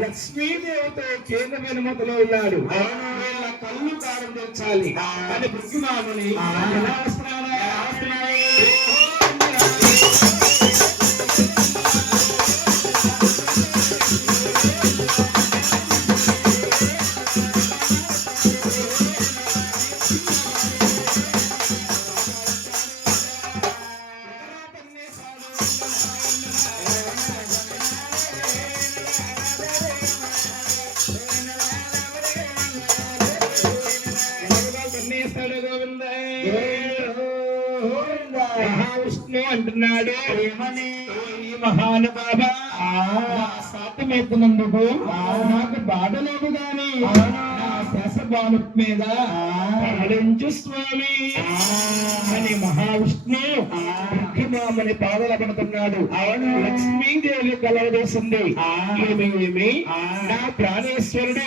లక్ష్మీదేవితో కేంద్ర వెనుమతలో ఉన్నాడు వీళ్ళ కళ్ళు కారం తెచ్చాలి అని ఎలా వస్తున్నాడు మహావిష్ణు అంటున్నాడు ఏమని మహానుభావ సాధ్యమవుతున్నందుకు నాకు బాధలేదు గాని నా శేషబాను మీద కరుణించు స్వామి. అని మహావిష్ణు బ్రహ్మమామని పాదల పడుతున్నాడు అవును. లక్ష్మీదేవి కలవదేసింది ఏమి ఏమి? నా ప్రాణేశ్వరుడు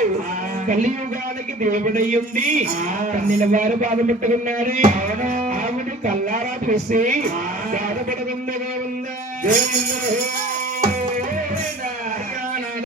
కలియుగానికి దేవుడయ్యుండి కన్నిన వారు బాధపెట్టుకున్నారు ఆవిడ కల్లారా చూసి బాధపడకుండా ఉందా?